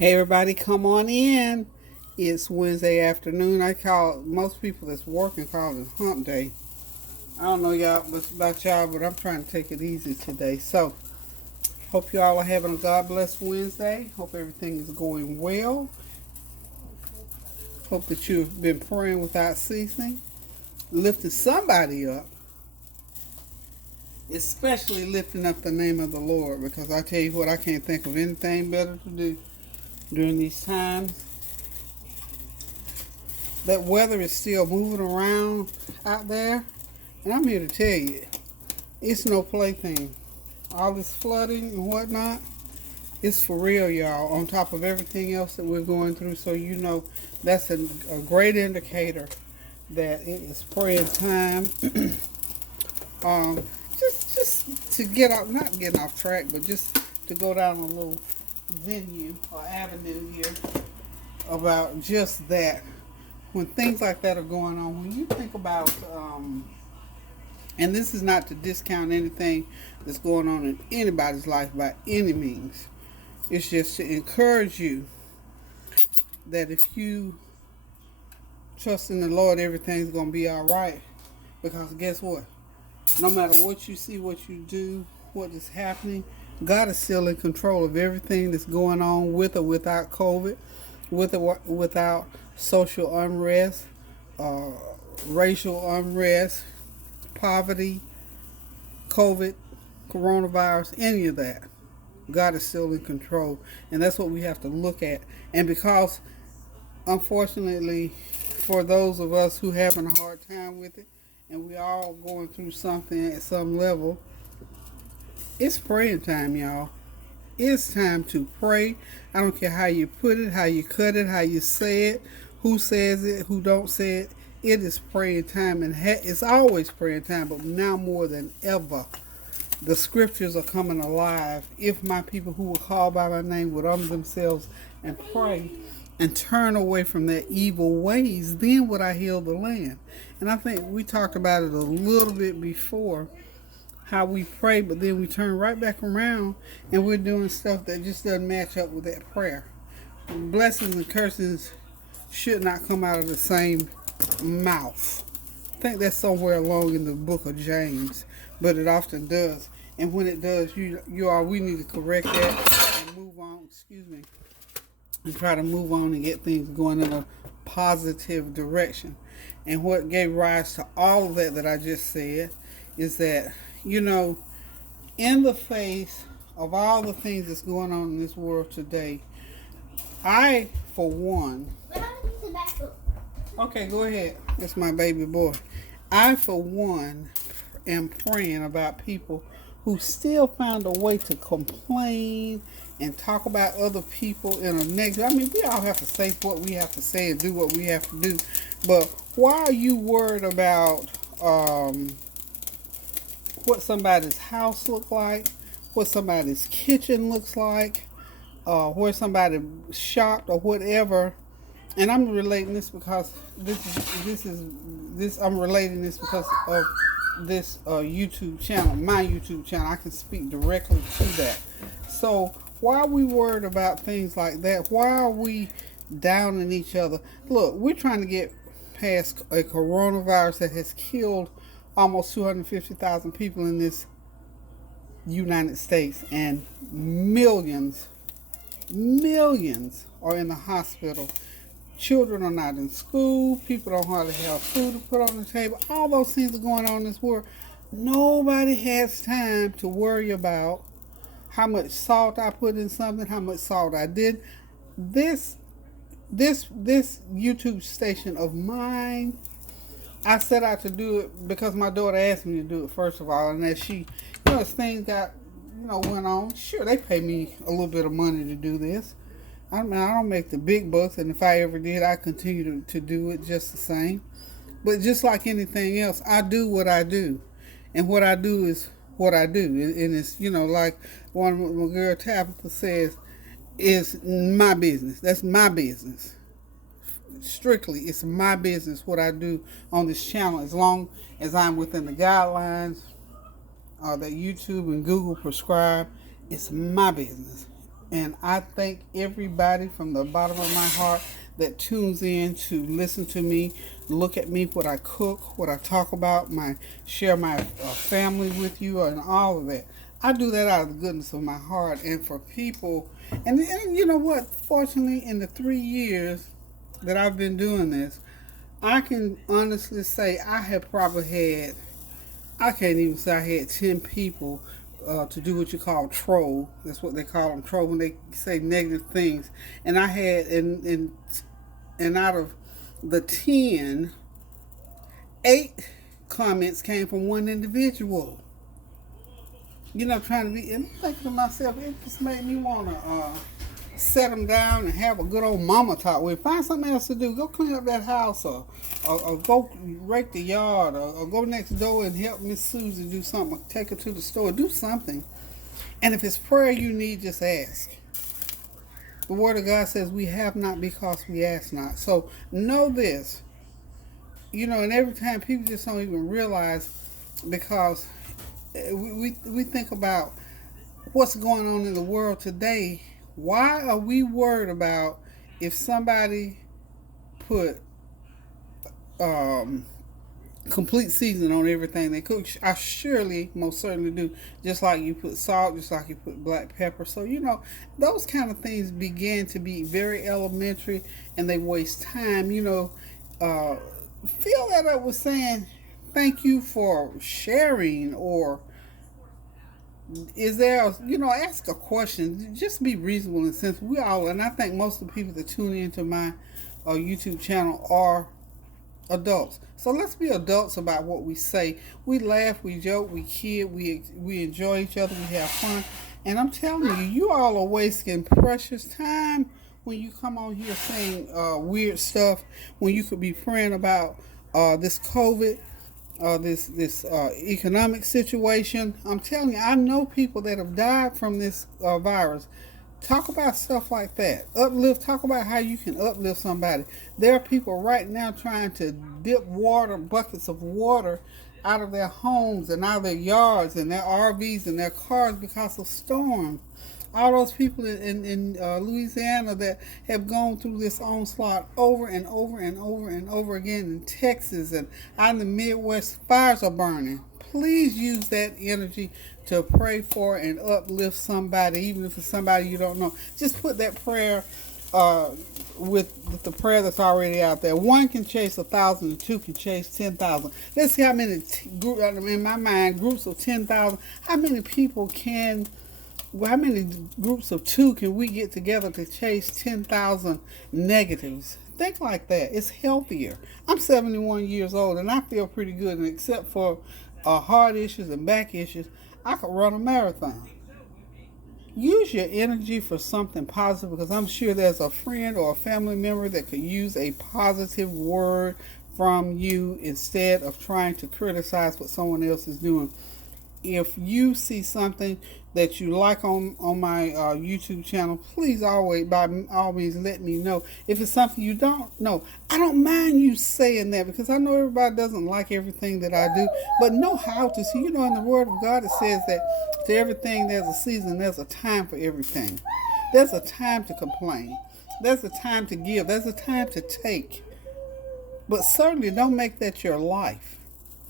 Hey everybody, come on in. It's Wednesday afternoon. I call most people that's working call it hump day. I don't know y'all what's about y'all, but I'm trying to take it easy today. So hope you all are having a God bless Wednesday. Hope everything is going well. Hope that you've been praying without ceasing, lifting somebody up, especially lifting up the name of the Lord. Because I tell you what, I can't think of anything better to do during these times. That weather is still moving around out there, and I'm here to tell you, it's no plaything. All this flooding and whatnot, it's for real, y'all, on top of everything else that we're going through. So you know that's a great indicator that it is praying time. um, just to get off, not getting off track, but just to go down a little venue or avenue here about just that. When things like that are going on, when you think about, and this is not to discount anything that's going on in anybody's life by any means, it's just to encourage you that if you trust in the Lord, everything's going to be all right. Because guess what? No matter what you see, what you do, what is happening, God is still in control of everything that's going on with or without COVID, with or without social unrest, uh, racial unrest, poverty, COVID, coronavirus, any of that. God is still in control. And that's what we have to look at. And because, unfortunately, for those of us who are having a hard time with it, and we all going through something at some level, it's praying time, y'all. It's time to pray. I don't care how you put it, how you cut it, how you say it, who says it, who don't say it. It is praying time, and it's always praying time, but now more than ever, the scriptures are coming alive. If my people who will call by my name would humble themselves and pray and turn away from their evil ways, then would I heal the land. And I think we talked about it a little bit before, how we pray, but then we turn right back around and we're doing stuff that just doesn't match up with that prayer. Blessings and curses should not come out of the same mouth. I think that's somewhere along in the book of James, but it often does. And when it does, we need to correct that and move on. Excuse me, and try to move on and get things going in a positive direction. And what gave rise to all of that I just said is that, you know, in the face of all the things that's going on in this world today, I, for one, okay, go ahead. It's my baby boy. I, for one, am praying about people who still found a way to complain and talk about other people in a negative. I mean, we all have to say what we have to say and do what we have to do. But why are you worried about what somebody's house looks like, what somebody's kitchen looks like, where somebody shopped or whatever? And I'm relating this because I'm relating this because of this YouTube channel, my YouTube channel. I can speak directly to that. So why are we worried about things like that? Why are we downing each other? Look, we're trying to get past a coronavirus that has killed almost 250,000 people in this United States, and millions are in the hospital. Children are not in school. People don't hardly have food to put on the table. All those things are going on in this world. Nobody has time to worry about how much salt I put in something, how much salt I did. This YouTube station of mine, I set out to do it because my daughter asked me to do it, first of all. And as she, as things got, went on, sure, they pay me a little bit of money to do this. I mean, I don't make the big bucks, and if I ever did, I continue to do it just the same. But just like anything else, I do what I do. And what I do is what I do. And it's, like one my girl Tabitha says, it's my business. That's my business. Strictly, it's my business what I do on this channel, as long as I'm within the guidelines that YouTube and Google prescribe. It's my business. And I thank everybody from the bottom of my heart that tunes in to listen to me, look at me, what I cook, what I talk about, share my family with you, and all of that. I do that out of the goodness of my heart, and for people. And you know what? Fortunately, in the 3 years that I've been doing this, I can honestly say I have probably had, I can't even say I had 10 people to do what you call troll. That's what they call them, troll, when they say negative things. And I had, and out of the 10, 8 comments came from one individual. You know, trying to be, and I'm thinking to myself, it just made me want to set them down and have a good old mama talk with. Find something else to do. Go clean up that house, or go rake the yard, or go next door and help Miss Susie do something, or take her to the store. Do something. And if it's prayer you need, just ask. The Word of God says we have not because we ask not. So know this. You know, and every time people just don't even realize, because we think about what's going on in the world today. Why are we worried about if somebody put complete seasoning on everything they cook? I surely, most certainly do. Just like you put salt, just like you put black pepper. So, you know, those kind of things begin to be very elementary, and they waste time. You know, fill that up with saying, thank you for sharing, or is there, you know, ask a question. Just be reasonable and sensible. We all, and I think most of the people that tune into my YouTube channel are adults. So let's be adults about what we say. We laugh, we joke, we kid, we enjoy each other, we have fun. And I'm telling you, you all are wasting precious time when you come on here saying weird stuff, when you could be praying about this COVID, this economic situation. I'm telling you, I know people that have died from this virus. Talk about stuff like that. Uplift. Talk about how you can uplift somebody. There are people right now trying to dip buckets of water out of their homes and out of their yards and their RVs and their cars because of storms. All those people in Louisiana that have gone through this onslaught over and over and over and over again, in Texas and out in the Midwest, fires are burning. Please use that energy to pray for and uplift somebody, even if it's somebody you don't know. Just put that prayer with the prayer that's already out there. One can chase 1,000, and two can chase 10,000. Let's see how many in my mind, groups of 10,000. How many people can? How many groups of 2 can we get together to chase 10,000 negatives? Think like that. It's healthier. I'm 71 years old and I feel pretty good. And except for heart issues and back issues, I could run a marathon. Use your energy for something positive, because I'm sure there's a friend or a family member that could use a positive word from you instead of trying to criticize what someone else is doing. If you see something that you like on my YouTube channel, please always, by all means, let me know. If it's something you don't know, I don't mind you saying that, because I know everybody doesn't like everything that I do, but know how to see. You know, in the Word of God, it says that to everything there's a season, there's a time for everything. There's a time to complain. There's a time to give. There's a time to take. But certainly don't make that your life.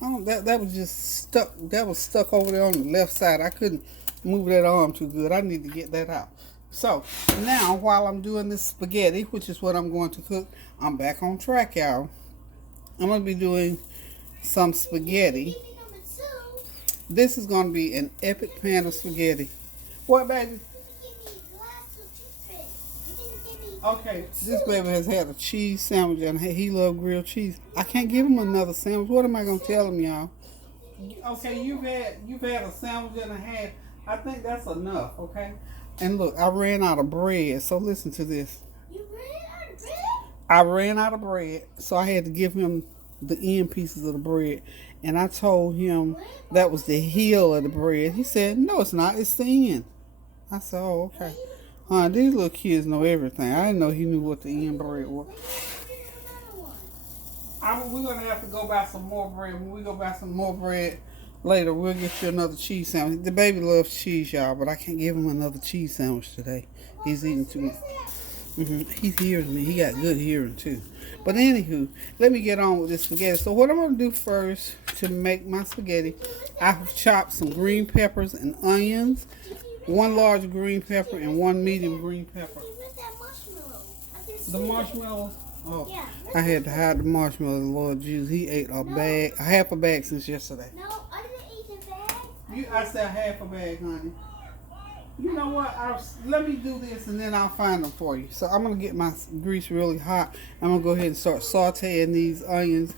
Oh, that was just stuck. That was stuck over there on the left side. I couldn't move that arm too good. I need to get that out. So now, while I'm doing this spaghetti, which is what I'm going to cook, I'm back on track, y'all. I'm going to be doing some spaghetti. This is going to be an epic pan of spaghetti. What, baby? Okay, this baby has had a cheese sandwich and he loves grilled cheese. I can't give him another sandwich. What am I gonna tell him, y'all? Okay, you've had a sandwich and a half. I think that's enough, okay? And look, I ran out of bread, so listen to this. You ran out of bread? I ran out of bread, so I had to give him the end pieces of the bread. And I told him that was the heel of the bread. He said, no, it's not, it's the end. I said, oh, okay. These little kids know everything. I didn't know he knew what the end bread was. We're going to have to go buy some more bread. When we go buy some more bread, Later, we'll get you another cheese sandwich. The baby loves cheese, y'all, but I can't give him another cheese sandwich today. He's eating too much. He hears me. He got good hearing, too. But anywho, let me get on with this spaghetti. So what I'm going to do first to make my spaghetti, I've chopped some green peppers and onions, one large green pepper and one medium green pepper. The marshmallows? Oh, yeah. I had to hide the marshmallows, Lord Jesus. He ate half a bag since yesterday. No, I didn't eat the bag. I said half a bag, honey. You know what? Let me do this and then I'll find them for you. So I'm going to get my grease really hot. I'm going to go ahead and start sauteing these onions.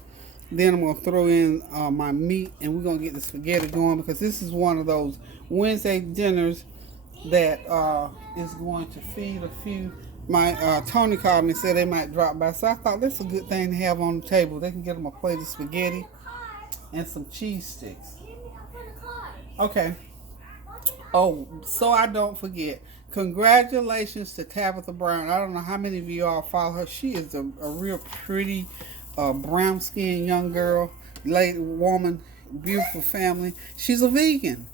Then I'm going to throw in my meat and we're going to get the spaghetti going because this is one of those Wednesday dinners that is going to feed a few. Tony called me and said they might drop by. So I thought that's a good thing to have on the table. They can get them a plate of spaghetti and some cheese sticks. Okay. Oh, so I don't forget. Congratulations to Tabitha Brown. I don't know how many of you all follow her. She is a real pretty, brown-skinned young girl, lady, woman, beautiful family. She's a vegan.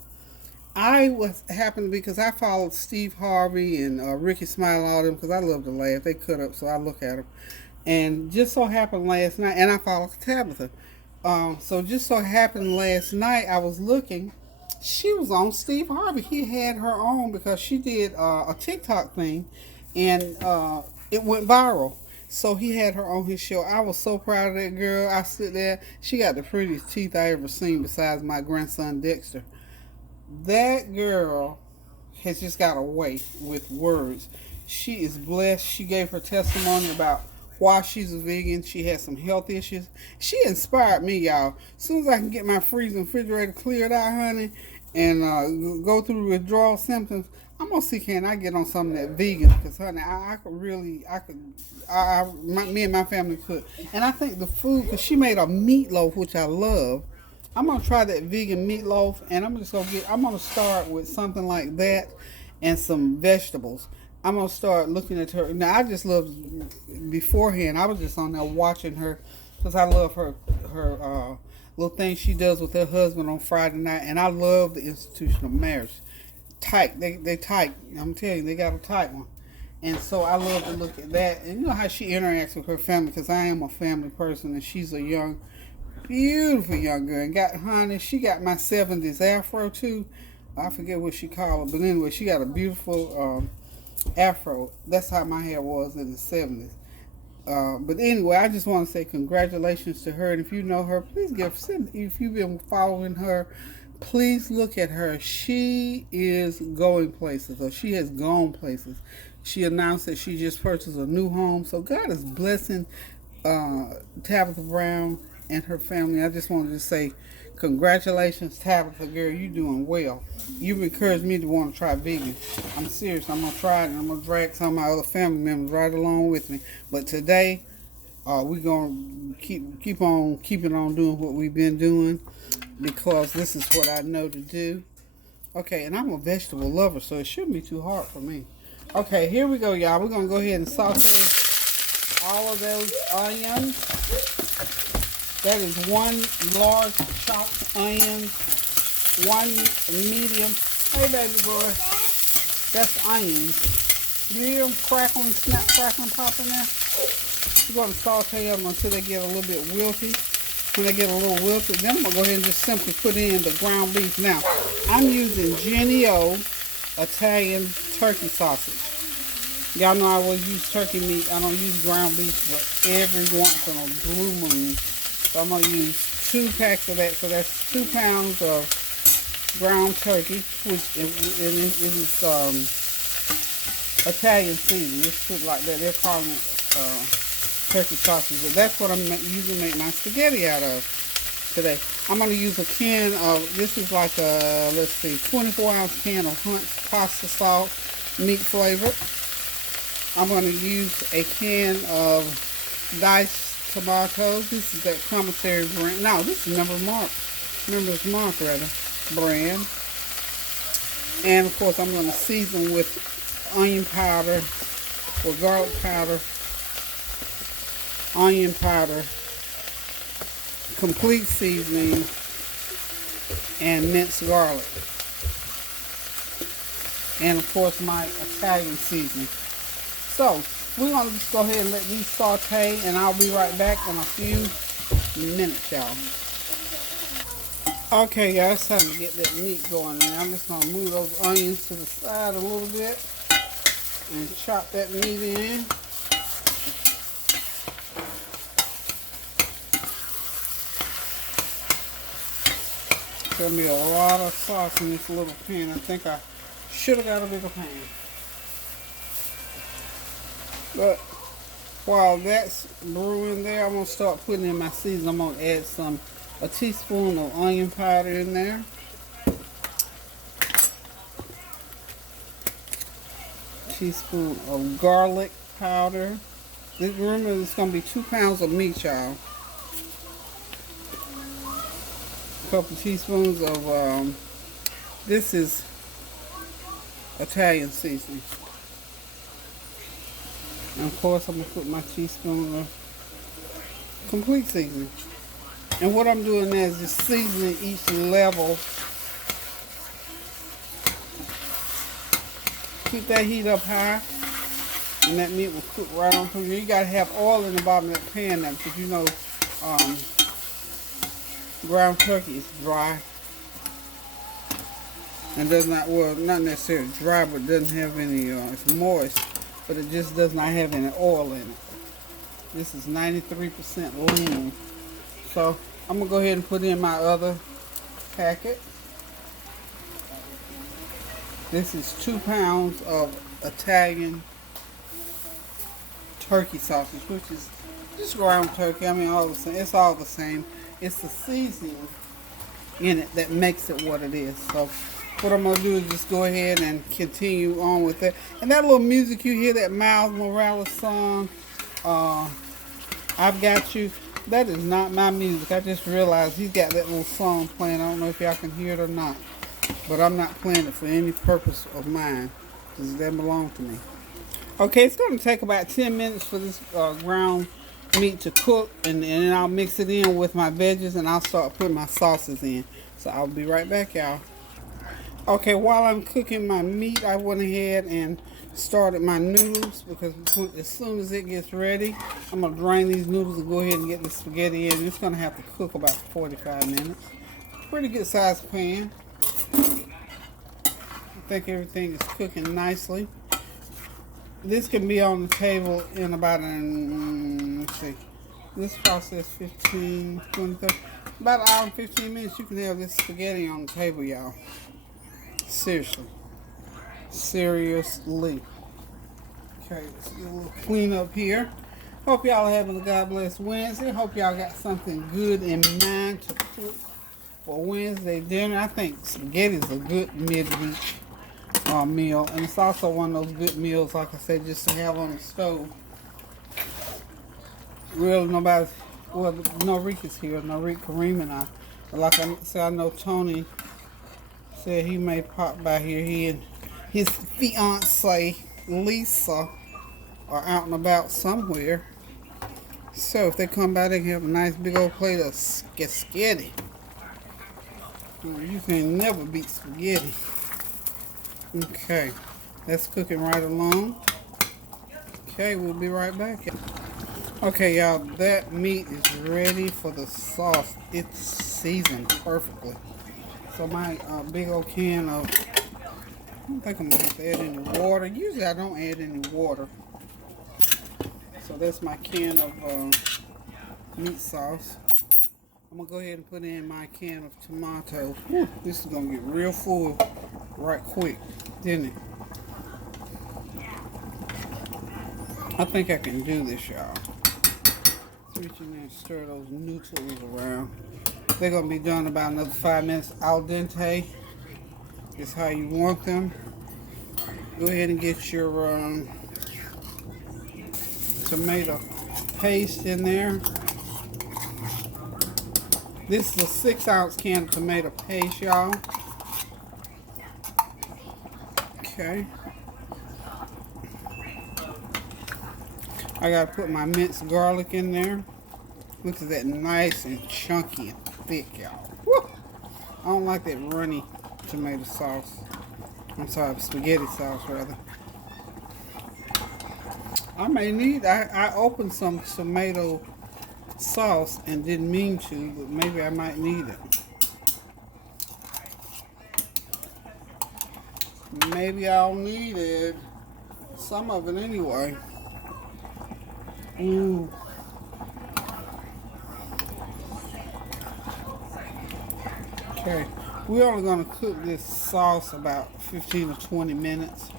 I happened because I followed Steve Harvey and Ricky Smile, all them, because I love to laugh. They cut up, so I look at them. And just so happened last night, and I followed Tabitha. So just so happened last night, I was looking. She was on Steve Harvey. He had her on because she did a TikTok thing, and it went viral. So he had her on his show. I was so proud of that girl. I sit there. She got the prettiest teeth I ever seen besides my grandson Dexter. That girl has just got a way with words. She is blessed. She gave her testimony about why she's a vegan. She has some health issues. She inspired me, y'all. As soon as I can get my freezer and refrigerator cleared out, honey, and go through withdrawal symptoms, I'm gonna see can I get on some of that vegan because, honey, me and my family could. And I think the food, because she made a meatloaf, which I love. I'm gonna try that vegan meatloaf, and I'm gonna start with something like that and some vegetables. I'm gonna start looking at her. Now I just love beforehand. I was just on there watching her because I love her little thing she does with her husband on Friday night, and I love the institution of marriage. Tight, they tight. I'm telling you, they got a tight one, and so I love to look at that. And you know how she interacts with her family because I am a family person, and she's a young. Beautiful young girl. She got my 70s afro too. I forget what she called it, but anyway, she got a beautiful afro. That's how my hair was in the 70s. But anyway, I just want to say congratulations to her. And if you know her, please if you've been following her, please look at her. She is going places, or she has gone places. She announced that she just purchased a new home. So God is blessing Tabitha Brown and her family. I just wanted to say congratulations, Tabitha, girl. You're doing well. You've encouraged me to want to try vegan. I'm serious. I'm going to try it, and I'm going to drag some of my other family members right along with me. But today, we're going to keep on keeping on doing what we've been doing because this is what I know to do. Okay, and I'm a vegetable lover, so it shouldn't be too hard for me. Okay, here we go, y'all. We're going to go ahead and saute all of those onions. That is one large chopped onion, one medium. Hey, baby boy. That's onions. You hear them crackling, snap, crackling, popping there? We're going to saute them until they get a little bit wilty. When they get a little wilted, then I'm going to go ahead and just simply put in the ground beef. Now, I'm using Genio Italian turkey sausage. Y'all know I always use turkey meat. I don't use ground beef, but every once in a blue moon. So I'm going to use 2 packs of that. So that's 2 pounds of ground turkey, which is Italian seasoning. Just put it like that. They're calling it turkey sausage. But that's what I'm using to make my spaghetti out of today. I'm going to use a can of, this is like a, 24-ounce can of Hunt's pasta sauce, meat flavored. I'm going to use a can of diced tomatoes. This is that commissary brand. No, this is Members Mark brand. And of course, I'm going to season with onion powder or garlic powder, onion powder, complete seasoning, and minced garlic. And of course my Italian seasoning. So we're gonna just go ahead and let these saute, and I'll be right back in a few minutes, y'all. Okay, y'all, it's time to get that meat going. And I'm just gonna move those onions to the side a little bit and chop that meat in. There's gonna be a lot of sauce in this little pan. I think I should have got a bigger pan. But while that's brewing there, I'm gonna start putting in my seasoning. I'm gonna add a teaspoon of onion powder in there. Teaspoon of garlic powder. Remember, it's gonna be 2 pounds of meat, y'all. A couple teaspoons of this is Italian seasoning. And of course, I'm gonna put my teaspoon of complete seasoning. And what I'm doing now is just seasoning each level. Keep that heat up high, and that meat will cook right on through. You gotta have oil in the bottom of that pan now, because you know ground turkey is dry and does not, well, not necessarily dry, but doesn't have any, it's moist, but it just does not have any oil in it. This is 93% lean. So I'm gonna go ahead and put in my other packet. This is 2 pounds of Italian turkey sausage, which is just ground turkey. I mean, all the same. It's all the same. It's the seasoning in it that makes it what it is. So what I'm gonna do is just go ahead and continue on with that. And that little music you hear, that Miles Morales song, I've Got You, that is not my music. I just realized he's got that little song playing. I don't know if y'all can hear it or not, but I'm not playing it for any purpose of mine, because it doesn't belong to me. Okay, it's going to take about 10 minutes for this ground meat to cook, and then I'll mix it in with my veggies, and I'll start putting my sauces in. So I'll be right back, y'all. Okay, while I'm cooking my meat, I went ahead and started my noodles, because as soon as it gets ready, I'm going to drain these noodles and go ahead and get the spaghetti in. It's going to have to cook about 45 minutes. Pretty good sized pan. I think everything is cooking nicely. This can be on the table in about let's see, this process 15, 20, 30, about an hour and 15 minutes. You can have this spaghetti on the table, y'all. Seriously. Seriously. Okay, let's get a little clean up here. Hope y'all are having a God bless Wednesday. Hope y'all got something good in mind to cook for Wednesday dinner. I think spaghetti is a good midweek meal, and it's also one of those good meals, like I said, just to have on the stove. Really, nobody, well, Norik is here, Norik, Kareem, and I. Like I said, I know Tony said he may pop by here. He and his fiance Lisa are out and about somewhere. So if they come by, they can have a nice big old plate of spaghetti. You can never beat spaghetti. Okay, that's cooking right along. Okay, we'll be right back. Okay, y'all, that meat is ready for the sauce. It's seasoned perfectly. So my big old can of, I don't think I'm gonna have to add any water. Usually I don't add any water. So that's my can of meat sauce. I'm gonna go ahead and put in my can of tomatoes. Whew, this is gonna get real full right quick, didn't it? I think I can do this, y'all. Let's reach in there and stir those noodles around. They're gonna be done about another 5 minutes. Al dente is how you want them. Go ahead and get your tomato paste in there. This is a 6-ounce can of tomato paste, y'all. Okay. I gotta put my minced garlic in there. Look at that, nice and chunky and thick, y'all. Woo! I don't like that runny tomato sauce. I'm sorry, spaghetti sauce rather. I may need, I opened some tomato sauce and didn't mean to, but maybe I might need it. Maybe I'll need it. Some of it anyway. Ooh. Okay. We're only going to cook this sauce about 15 or 20 minutes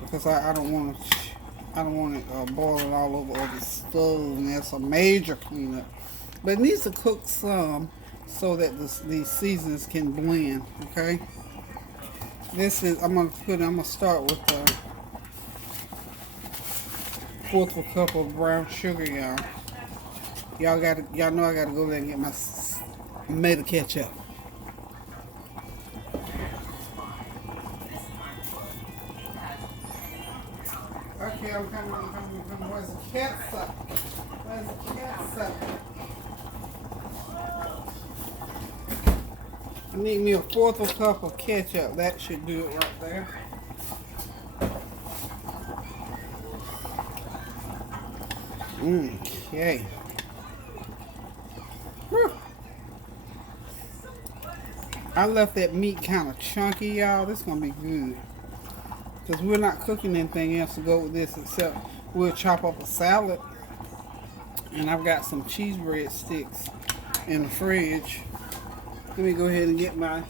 because I don't want it boiling all over the stove, and that's a major cleanup. But it needs to cook some so that these seasons can blend. Okay. This is I'm gonna start with a fourth of a cup of brown sugar, y'all. Y'all know I gotta go there and get my tomato ketchup. Okay, I'm coming. Where's the ketchup? Where's the ketchup? I need me a fourth of a cup of ketchup. That should do it right there. Okay. Whew. I left that meat kind of chunky, y'all. This is going to be good. Because we're not cooking anything else to go with this except we'll chop up a salad. And I've got some cheese bread sticks in the fridge. Let me go ahead and get my...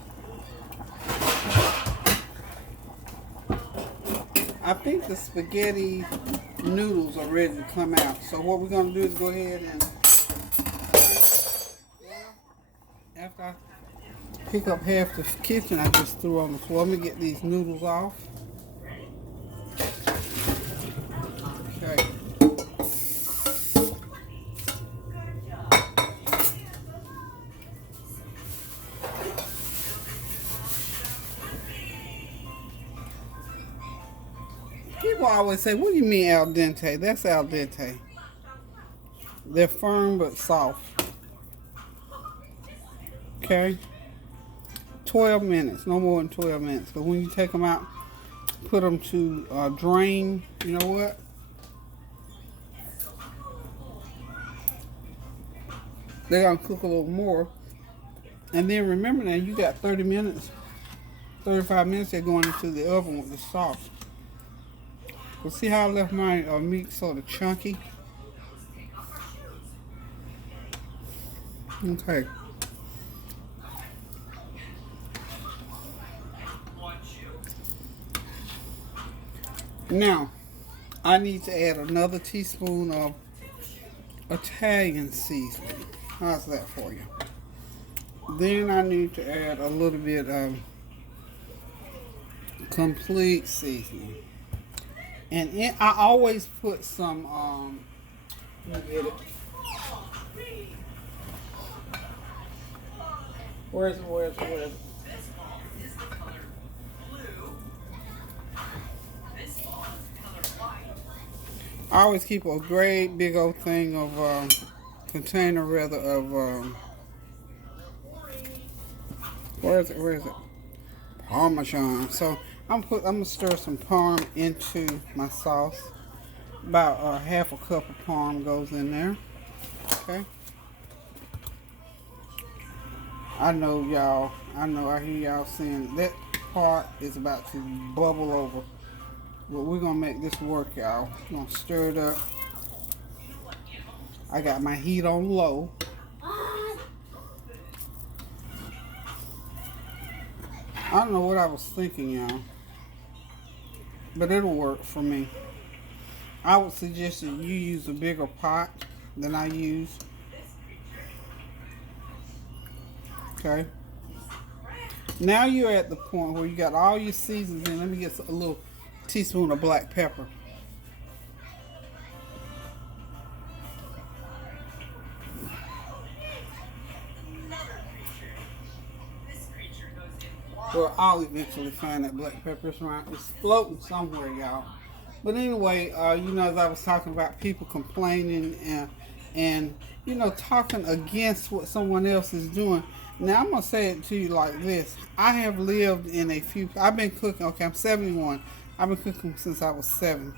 I think the spaghetti noodles are ready to come out. So what we're going to do is go ahead and... After I pick up half the kitchen I just threw on the floor, let me get these noodles off. Okay. People always say, what do you mean al dente? That's al dente. They're firm but soft. Okay? 12 minutes, no more than 12 minutes. But when you take them out, put them to drain, you know what? They're going to cook a little more. And then remember now, you got 30 minutes, 35 minutes they're going into the oven with the sauce. Well, see how I left my meat sort of chunky? Okay. Now, I need to add another teaspoon of Italian seasoning. How's that for you? Then I need to add a little bit of complete seasoning. And I always put some, let me get it. Where is it? I always keep a great big old thing of, container rather of, where is it? Parmesan. So I'm gonna stir some parm into my sauce. About half a cup of parm goes in there. Okay. I know y'all. I hear y'all saying that part is about to bubble over. But we're gonna make this work, y'all. We're gonna stir it up. I got my heat on low. I don't know what I was thinking, y'all. But it'll work for me. I would suggest that you use a bigger pot than I use. Okay. Now you're at the point where you got all your seasons in. Let me get a little teaspoon of black pepper. Well, I'll eventually find that black pepper. It's floating somewhere, y'all. But anyway, you know, as I was talking about people complaining and talking against what someone else is doing. Now I'm gonna say it to you like this: I have lived in a few. I've been cooking. Okay, I'm 71. I've been cooking since I was 7.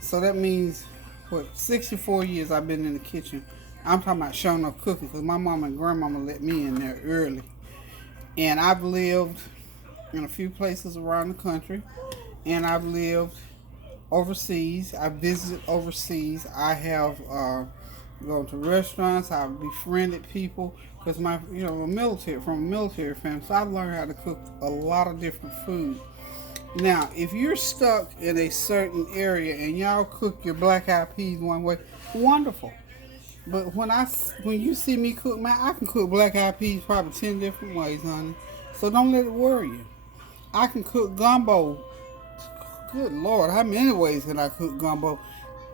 So that means, 64 years I've been in the kitchen. I'm talking about showing up cooking because my mom and grandmama let me in there early. And I've lived in a few places around the country, and I've lived overseas. I visited overseas. I have gone to restaurants. I've befriended people because my, from a military family. So I've learned how to cook a lot of different food. Now, if you're stuck in a certain area and y'all cook your black eyed peas one way, wonderful. But when you see me cook I can cook black eyed peas probably 10 different ways, honey. So don't let it worry you. I can cook gumbo. Good Lord, how many ways can I cook gumbo?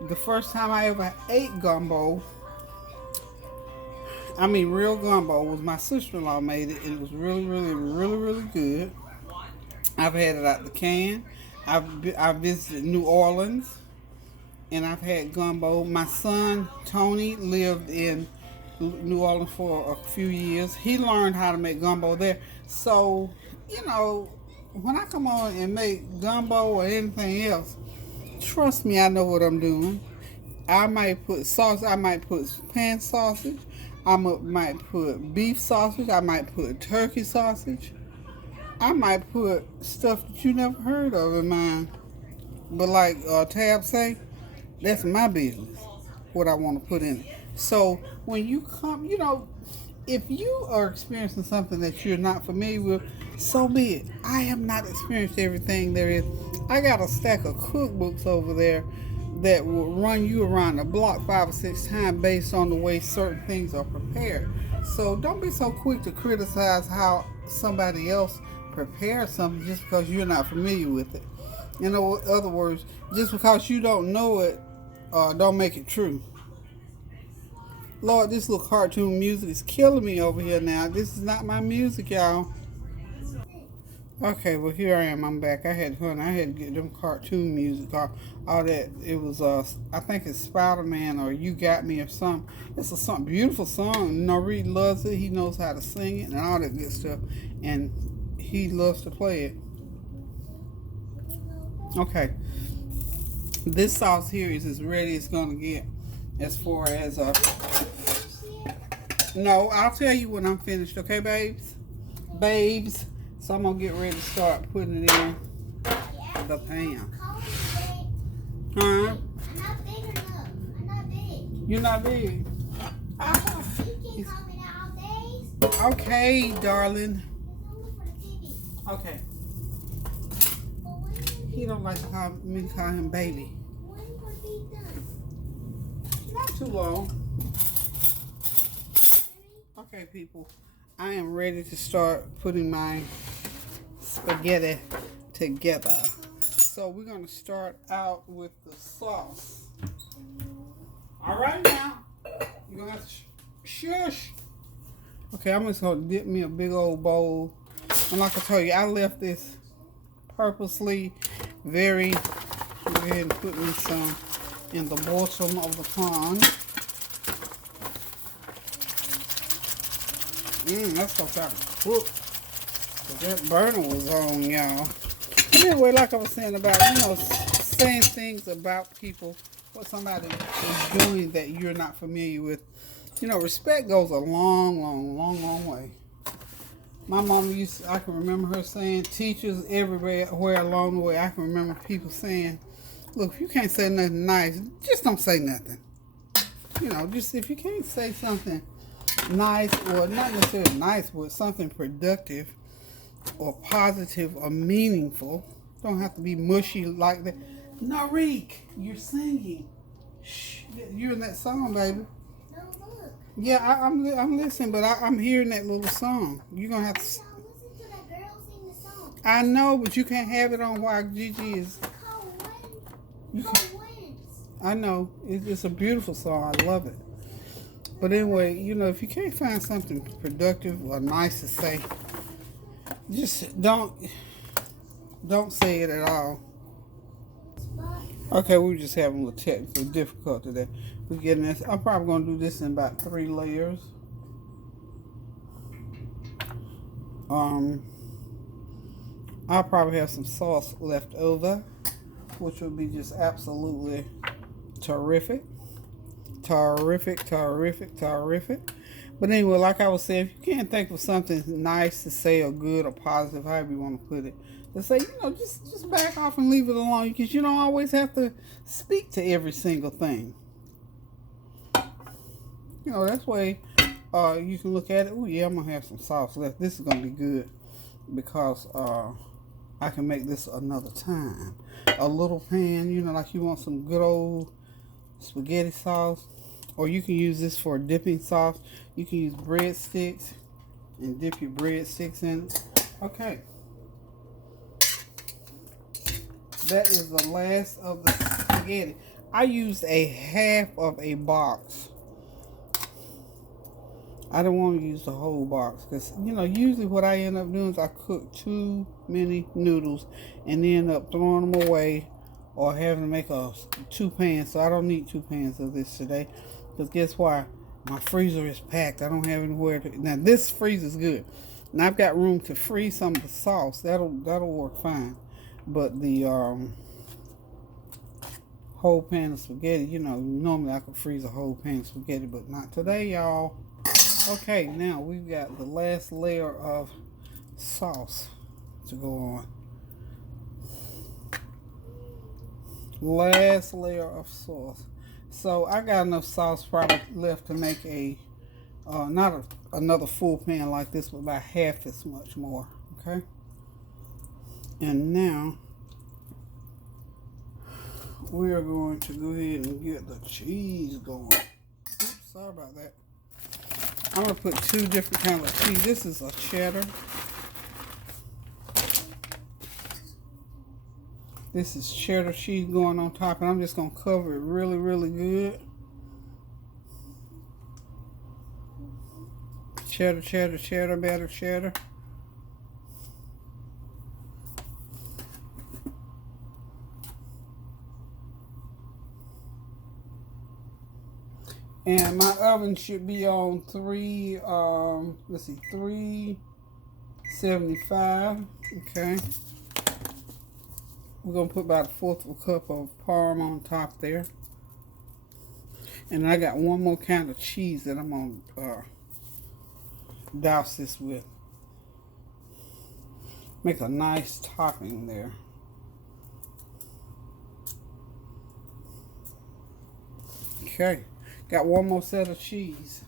The first time I ever ate gumbo, real gumbo, was my sister-in-law made it, and it was really, really, really, really good. I've had it out the can. I visited New Orleans, and I've had gumbo. My son, Tony, lived in New Orleans for a few years. He learned how to make gumbo there. So, when I come on and make gumbo or anything else, trust me, I know what I'm doing. I might put sauce. I might put pan sausage. I might put beef sausage. I might put turkey sausage. I might put stuff that you never heard of in mine. But like Tab say, that's my business, what I want to put in it. So when you come, if you are experiencing something that you're not familiar with, so be it. I have not experienced everything there is. I got a stack of cookbooks over there that will run you around the block 5 or 6 times based on the way certain things are prepared. So don't be so quick to criticize how somebody else prepares something just because you're not familiar with it. In other words, just because you don't know it, don't make it true. Lord, this little cartoon music is killing me over here now. This is not my music, y'all. Okay, well, here I am. I'm back. I had to get them cartoon music. All that. It was, I think it's Spider-Man or You Got Me or something. It's a beautiful song. Reed loves it. He knows how to sing it and all that good stuff. And he loves to play it. Okay. This sauce here is as ready as it's going to get as far as... No, I'll tell you when I'm finished. Okay, babes? Babes. So I'm going to get ready to start putting it in the pan. Huh? I'm not big enough. I'm not big. You're not big? You can call me that all days. Okay, darling. Okay. He don't like to call him baby. When are you going to be done? Not too long. Okay, people. I am ready to start putting my spaghetti together. So we're going to start out with the sauce. All right now. You're going to have to shush. Okay, I'm just going to dip me a big old bowl. And like I told you, I left this purposely very... Go ahead and put me some in the bottom of the pan. That's so trying to cook. That burner was on, y'all. Anyway, like I was saying about, saying things about people, what somebody is doing that you're not familiar with. Respect goes a long, long, long, long way. My mom I can remember her saying, teachers everywhere along the way, I can remember people saying, look, if you can't say nothing nice, just don't say nothing. Just if you can't say something nice, or not necessarily nice, but something productive or positive or meaningful, don't have to be mushy like that. Narik, you're singing. Shh, you're in that song, baby. No, look. Yeah, I'm listening, but I'm hearing that little song. You're gonna have to. Listen to that girl sing the song. I know, but you can't have it on while Gigi is. I know it's a beautiful song. I love it. But anyway, if you can't find something productive or nice to say, just don't say it at all. Okay, we're just having a little technical difficulty there. We're getting this. I'm probably gonna do this in about 3 layers. I'll probably have some sauce left over, which would be just absolutely terrific. Terrific. But anyway, like I was saying, if you can't think of something nice to say or good or positive, however you want to put it, let's say, just back off and leave it alone, because you don't always have to speak to every single thing. That's way you can look at it. Oh yeah, I'm gonna have some sauce left. This is gonna be good because I can make this another time. A little pan, like you want some good old spaghetti sauce, or you can use this for dipping sauce. You can use breadsticks and dip your breadsticks in it. Okay. That is the last of the spaghetti. I used a half of a box. I don't want to use the whole box because, usually what I end up doing is I cook too many noodles and end up throwing them away or having to make 2 pans. So I don't need 2 pans of this today because guess why? My freezer is packed. I don't have anywhere to. Now this freezer is good. Now I've got room to freeze some of the sauce. That'll work fine. But the whole pan of spaghetti, normally I could freeze a whole pan of spaghetti, but not today, y'all. Okay, now we've got the last layer of sauce to go on. Last layer of sauce. So I got enough sauce probably left to make another full pan like this with about half this much more. Okay. And now we are going to go ahead and get the cheese going. Oops, sorry about that. I'm going to put 2 different kinds of cheese. This is a cheddar. This is cheddar cheese going on top, and I'm just going to cover it really, really good. Cheddar, better cheddar. And my oven should be on 375. Okay. We're going to put about 1/4 of a cup of parm on top there. And I got one more kind of cheese that I'm going to douse this with. Make a nice topping there. Okay. Got one more set of cheese.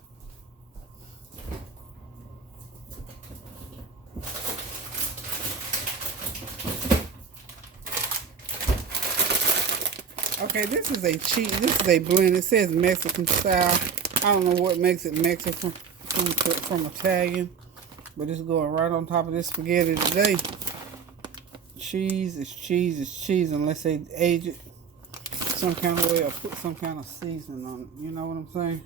Okay, this is a cheese. This is a blend. It says Mexican style. I don't know what makes it Mexican from Italian, but it's going right on top of this spaghetti today. Cheese is cheese is cheese unless they age it some kind of way or put some kind of seasoning on it. You know what I'm saying?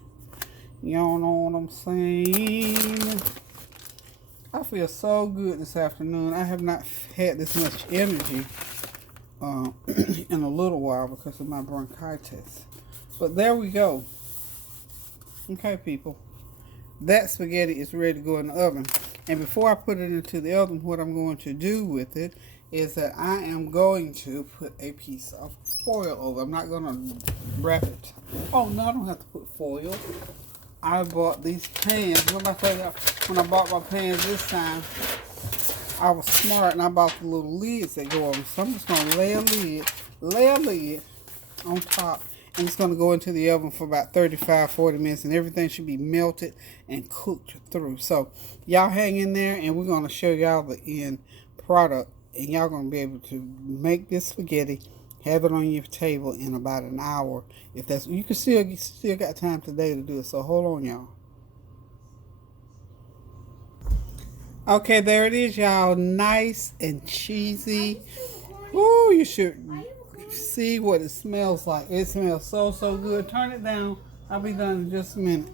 Y'all know what I'm saying? I feel so good this afternoon. I have not had this much energy in a little while because of my bronchitis. But there we go. Okay, people. That spaghetti is ready to go in the oven. And before I put it into the oven, what I'm going to do with it is that I am going to put a piece of foil over. I'm not going to wrap it. Oh, no, I don't have to put foil. I bought these pans. What did I tell you? When I bought my pans this time, I was smart and I bought the little lids that go over. So I'm just going to lay a lid on top. And it's going to go into the oven for about 35-40 minutes. And everything should be melted and cooked through. So y'all hang in there and we're going to show y'all the end product. And y'all going to be able to make this spaghetti, have it on your table in about an hour. If that's, you can still got time today to do it. So hold on, y'all. Okay, there it is, y'all. Nice and cheesy. Ooh, you should see what it smells like. It smells so good. Turn it down. I'll be done in just a minute.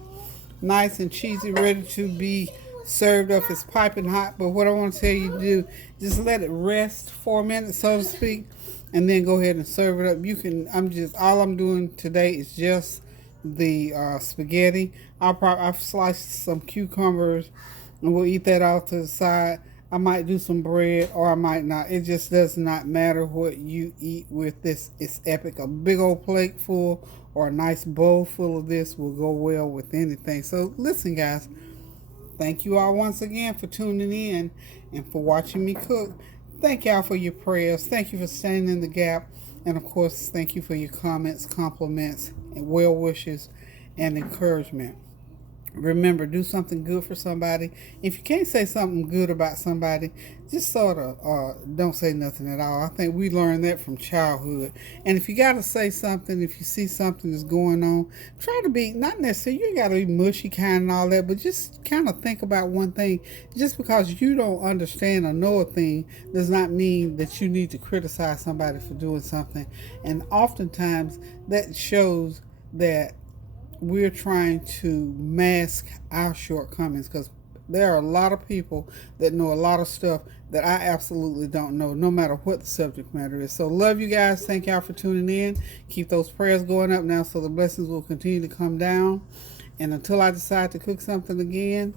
Nice and cheesy, ready to be served up. It's piping hot. But what I want to tell you to do, just let it rest for a minute, so to speak. and then go ahead and serve it up. You can. All I'm doing today is just the spaghetti. I've sliced some cucumbers, and we'll eat that off to the side. I might do some bread, or I might not. It just does not matter what you eat with this. It's epic. A big old plate full or a nice bowl full of this will go well with anything. So listen, guys. Thank you all once again for tuning in and for watching me cook. Thank y'all for your prayers. Thank you for standing in the gap. And of course, thank you for your comments, compliments, and well wishes and encouragement. Remember, do something good for somebody. If you can't say something good about somebody, just sort of don't say nothing at all. I think we learned that from childhood. And if you got to say something, if you see something that's going on, try to be, not necessarily, you got to be mushy kind and all that, but just kind of think about one thing. Just because you don't understand or know a thing does not mean that you need to criticize somebody for doing something. And oftentimes that shows that we're trying to mask our shortcomings, because there are a lot of people that know a lot of stuff that I absolutely don't know, no matter what the subject matter is. So love you guys. Thank y'all for tuning in. Keep those prayers going up now so the blessings will continue to come down. And until I decide to cook something again,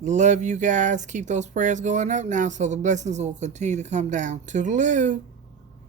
love you guys. Keep those prayers going up now so the blessings will continue to come down. Toodaloo.